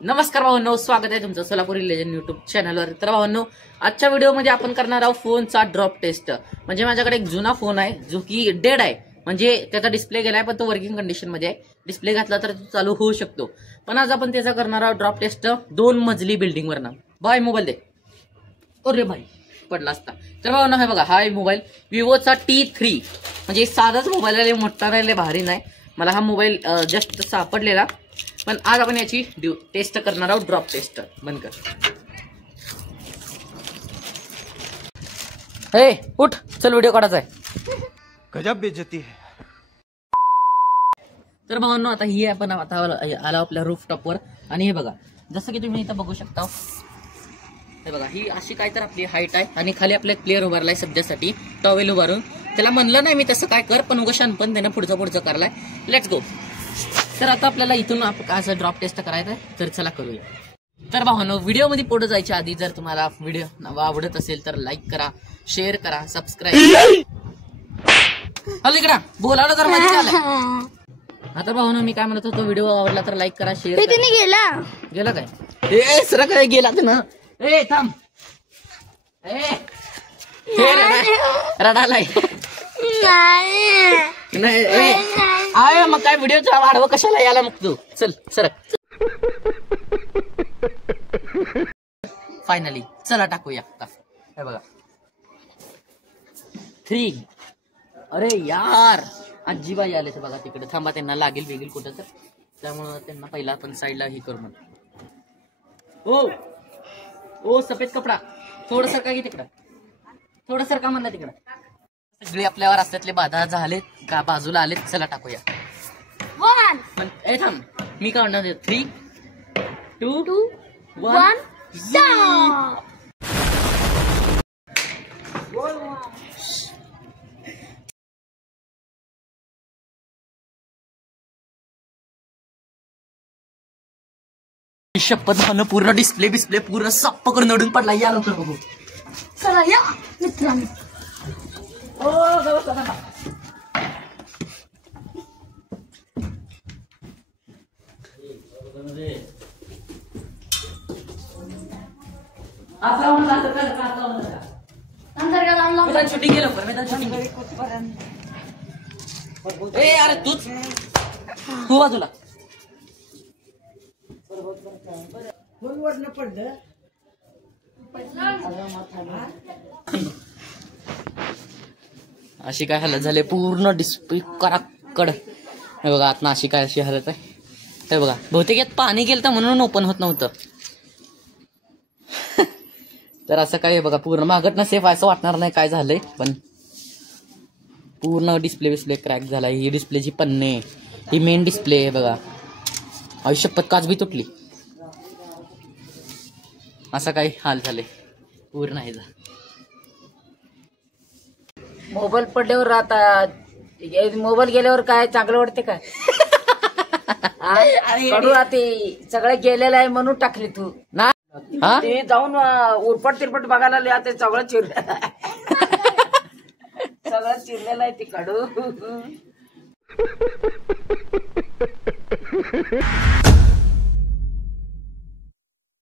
नमस्कार भावांनो, स्वागत आहे तुमचं सोलापुरी लेजंड युट्यूब चॅनलवर। तर भावांनो, आजच्या व्हिडिओमध्ये आपण करणार आहोत फोनचा ड्रॉप टेस्ट। म्हणजे माझ्याकडे एक जुना फोन आहे जो की डेड आहे, म्हणजे त्याचा डिस्प्ले गेलाय पण तो वर्किंग कंडिशन मध्ये आहे। डिस्प्ले घातला तर तो चालू होऊ शकतो, पण आज आपण त्याचा करणार आहोत ड्रॉप टेस्ट 2 मजली बिल्डिंग वरनं। बाय मोबाईल दे, अरे भाई पडला असता। तर भावांनो, हे बघा, हा मोबाईल विवोचा T3, म्हणजे साधाच मोबाईल आहे, मोठा राहिले, भारी नाही। मला हा मोबाईल जस्ट सापडलेला, पण आज आपण याची टेस्ट करणार आहोत, ड्रॉप टेस्ट। बंद कर, हे उठ, चल व्हिडिओ काढायचा आहे। गजब बेइज्जती है। तर भावांनो, आता ही आपण आता आलो आपल्या रूफटॉप वर, आणि हे बघा, जसं की तुम्ही इथं बघू शकता, हे बघा, ही अशी काय तर आपली हाईट आहे, आणि खाली आपल्या प्लेअर उभारलाय सध्यासाठी, टॉवेल उभारून। त्याला म्हणलं नाही मी तसं काय कर, पण उगाशान पण त्यानं पुढचं करलाय। Let's go. तर आता आपल्याला इथून असं ड्रॉप टेस्ट करायचं आहे, तर चला करूया। तर भावांनो, व्हिडिओमध्ये पुढे जायच्या आधी जर तुम्हाला व्हिडिओ आवडत असेल तर लाईक करा, शेअर करा, सबस्क्राईब इकडा बोलावलं तर मध्ये झालं। आता भावांनो, मी काय म्हणत होतो, व्हिडिओ आवडला तर लाईक करा, शेअर करा। गेला काय? ए सर काय गेला ना? ए थांब, रडालाय नाही, आहे मग काय व्हिडिओचा वाढव कशाला याला, मग तू चल सरक। फायनली चला टाकूया। हे बघा 3, अरे यार आजीबाई आले तर बघा तिकडे, थांबा त्यांना लागेल वेगेल कुठं तर, त्यामुळं त्यांना पहिला आपण साईडला हे करू म्हणतो। ओ ओ सफेद कपडा थोडं सरका की तिकडं, थोडं सरका म्हणलं तिकडं। सगळे आपल्यावर असल्यातले बाधा झाले का बाजूला आले, चला टाकूया। थांब, मी काय म्हणणार, 3, 2, 1 शपथ भावनं, पूर्ण डिस्प्ले पूर्ण सप्प करून नडून पडला। या लवकर बघू, चला या मित्रांनो। शूटिंग केलं अरे तूच तू बाजूला अशी काय हालत झाली, पूर्ण डिस्प्ले कराकड। हे बघा आत अशी काय अशी हालत आहे। हे बघा, बहुतेक यात पाणी गेलं तर म्हणून ओपन होत नव्हतं। तर असं काय बघा, पूर्ण मागत सेफ असं वाटणार नाही काय झालंय, पण पूर्ण डिस्प्ले क्रॅक झालाय। ही डिस्प्लेची पन्ने, ही मेन डिस्प्ले आहे बघा, आयुष्यपत काच बी तुटली। असं काही हाल झाले पूर्ण आहे। मोबाईल पडल्यावर आता मोबाईल गेल्यावर काय चांगलं वाटते काय? कडू ते सगळं गेलेलं आहे म्हणून टाकली तू ना, ते जाऊन उरपट तिरपट बघायला लिहा, ते सगळं सगळं चिरलेलं आहे ते कडू।